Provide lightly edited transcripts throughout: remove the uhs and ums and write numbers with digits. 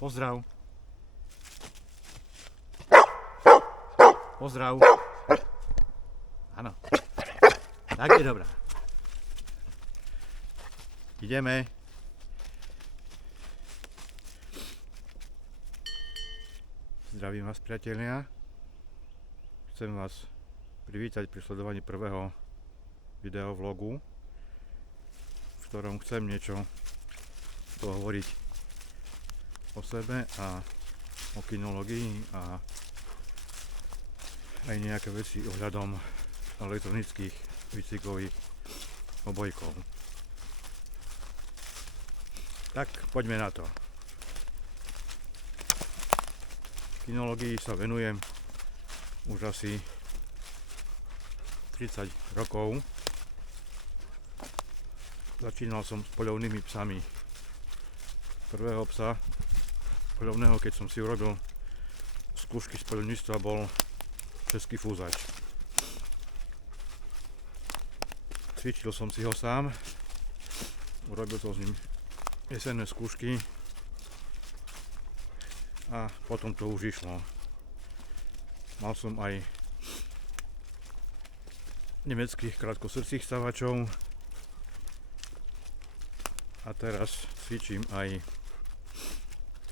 Pozdrav. Pozdrav. Áno. Tak je dobrá. Ideme. Zdravím vás, priatelia. Chcem vás privítať pri sledovaní prvého videovlogu, v ktorom chcem niečo pohovoriť o sebe a o kinológii a aj nejaké veci ohľadom elektronických výcvikových obojkov. Tak poďme na to. Kinológii sa venujem už asi 30 rokov. Začínal som s poľovnými psami. Prvého psa poľovného, keď som si urobil skúšky z poľovníctva, bol český fúzač. Cvičil som si ho sám, urobil som s ním jesenné skúšky a potom to už išlo. Mal som aj nemeckých krátkosrcích stavačov a teraz cvičím aj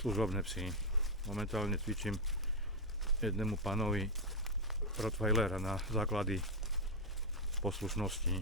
služobné psy. Momentálne cvičím jednému pánovi Rottweilera na základy poslušnosti.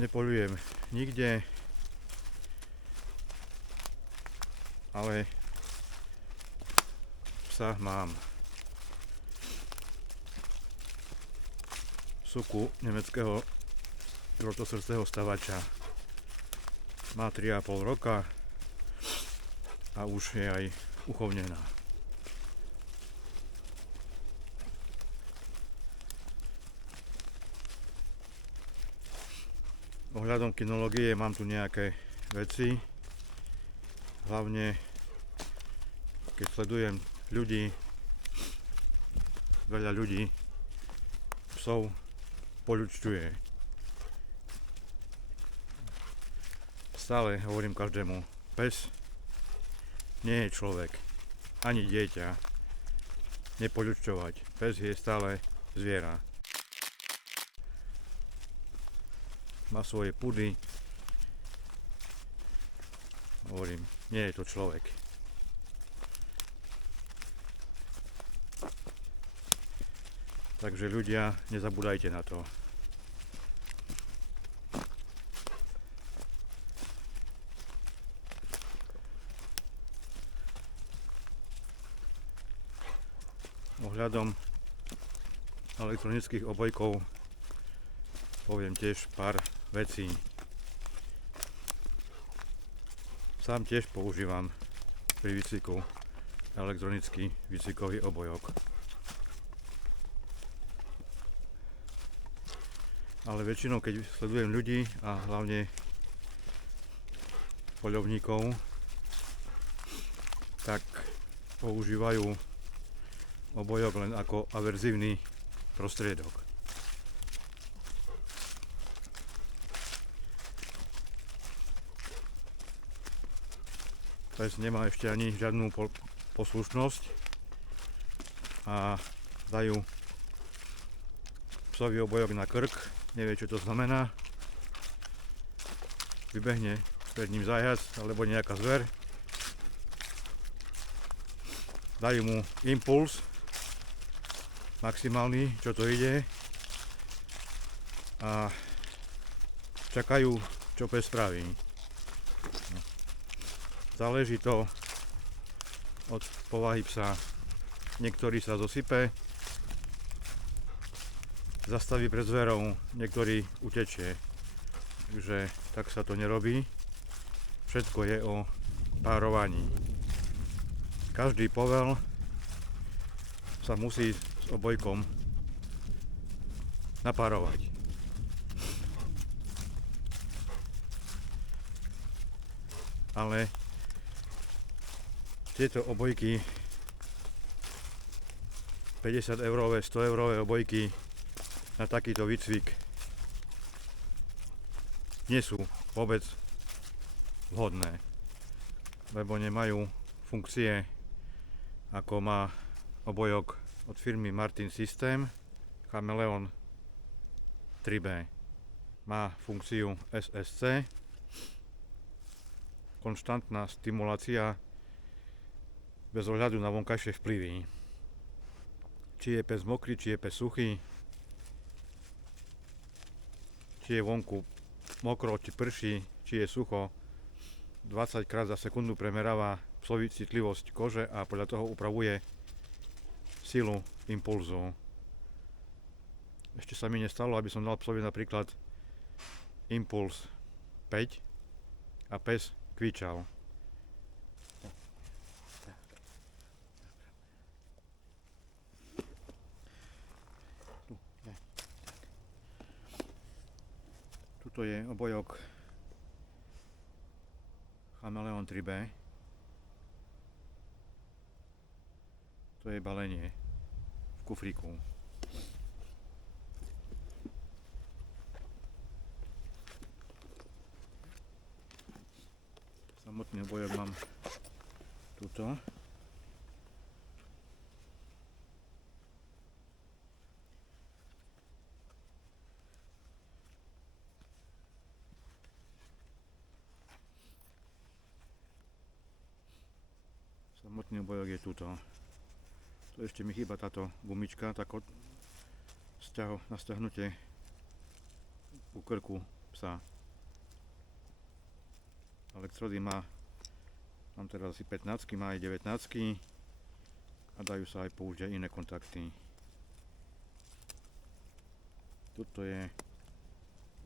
Nepoľujem nikde, ale psa mám. Suku nemeckého krotosrdcého stavača. Má 3,5 roka a už je aj uchovnená. Ohľadom kinológie mám tu nejaké veci. Hlavne keď sledujem ľudí, veľa ľudí psov poľučťuje. Stále hovorím každému, pes nie je človek, ani dieťa. Nepoľučťovať. Pes je stále zviera. Má svoje pudy. Hovorím, nie je to človek. Takže ľudia, nezabúdajte na to. Ohľadom elektronických obojkov poviem tiež pár vecí. Sám tiež používam pri výcviku elektronický výcvikový obojok. Ale väčšinou, keď sledujem ľudí a hlavne poľovníkov, tak používajú obojok len ako averzívny prostriedok. Pes nemá ešte ani žiadnu poslušnosť a dajú psovi obojok na krk, nevie čo to znamená, vybehne pred ním zajac alebo nejaká zver, dajú mu impuls maximálny, čo to ide, a čakajú, čo pes spraví. Záleží to od povahy psa. Niektorý sa zosype, zastaví pred zverou, niektorý utečie. Takže tak sa to nerobí. Všetko je o párovaní. Každý povel sa musí s obojkom napárovať. Ale tieto obojky, 50 eurové, 100 eurové obojky na takýto výcvik nie sú vôbec vhodné, lebo nemajú funkcie ako má obojok od firmy Martin System Chameleon 3B. Má funkciu SSC, konštantná stimulácia bez ohľadu na vonkajšie vplyvy. Či je pes mokrý, či je pes suchý, či je vonku mokro, či prší, či je sucho, 20 krát za sekundu premeráva psovi citlivosť kože a podľa toho upravuje silu impulzu. Ešte sa mi nestalo, aby som dal psovi napríklad impuls 5 a pes kvičal. Tuto je obojok Chameleon 3B. To je balenie v kufríku. Samotný obojok mám tuto. Samotný obojok je tuto. To ešte mi chýba táto gumička, tako na stiahnutie ku krku psa. Elektrody mám teraz asi 15, má aj 19 a dajú sa aj použiť aj iné kontakty. Tuto je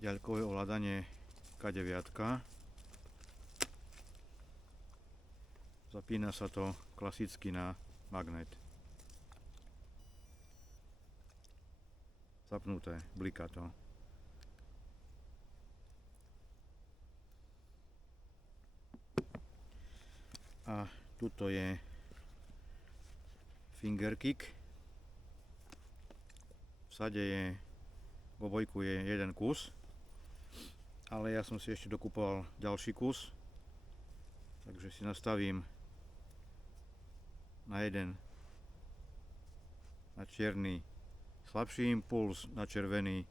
diaľkové ovládanie K9. Zapína sa to klasicky na magnet. Zapnuté, bliká to. A tuto je finger kick. V sade je, v obojku je jeden kus, ale ja som si ešte dokupoval ďalší kus, takže si nastavím na jeden, na čierny slabší impuls, na červený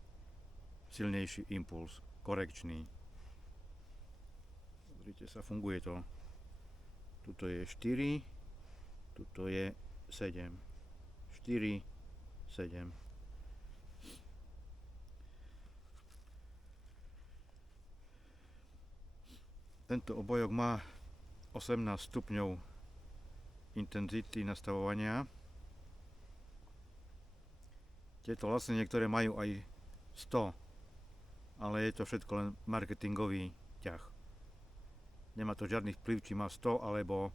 silnejší impuls, korekčný. Pozrite sa, funguje to. Tuto je 4, tuto je 7. 4, 7. Tento obojok má 18 stupňov intenzity nastavovania. Tieto vlastne niektoré majú aj 100, ale je to všetko len marketingový ťah. Nemá to žiadny vplyv, či má 100 alebo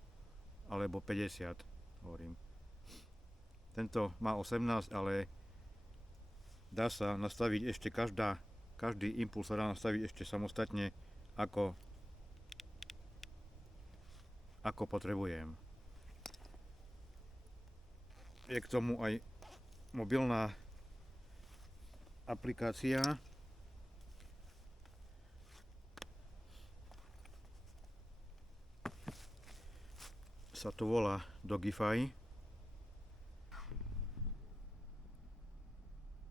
50, hovorím. Tento má 18, ale dá sa nastaviť ešte každý impuls sa dá nastaviť ešte samostatne, ako potrebujem. Je k tomu aj mobilná aplikácia. Sa to volá Dogify.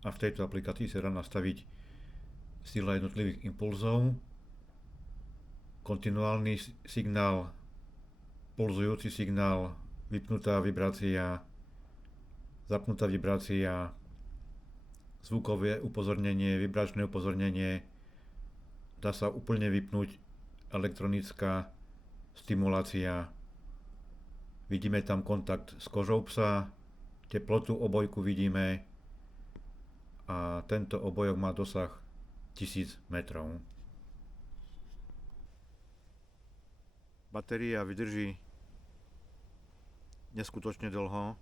A v tejto aplikácii sa dá nastaviť sila jednotlivých impulzov, kontinuálny signál, pulzujúci signál, vypnutá vibrácia, zapnutá vibrácia, zvukové upozornenie, vibračné upozornenie, dá sa úplne vypnúť elektronická stimulácia. Vidíme tam kontakt s kožou psa, teplotu obojku vidíme a tento obojok má dosah 1000 metrov. Batéria vydrží neskutočne dlho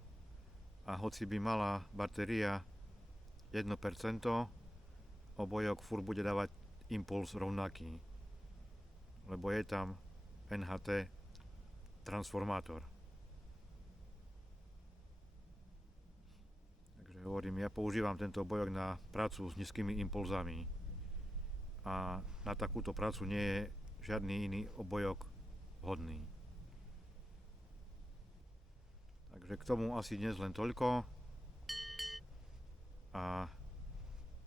a hoci by mala batéria 1%, obojok furt bude dávať impuls rovnaký, lebo je tam NHT transformátor. Takže hovorím, ja používam tento obojok na prácu s nízkymi impulzami a na takúto prácu nie je žiadny iný obojok vhodný. Takže k tomu asi dnes len toľko a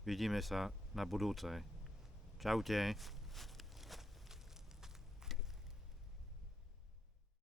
vidíme sa na budúce. Čaute.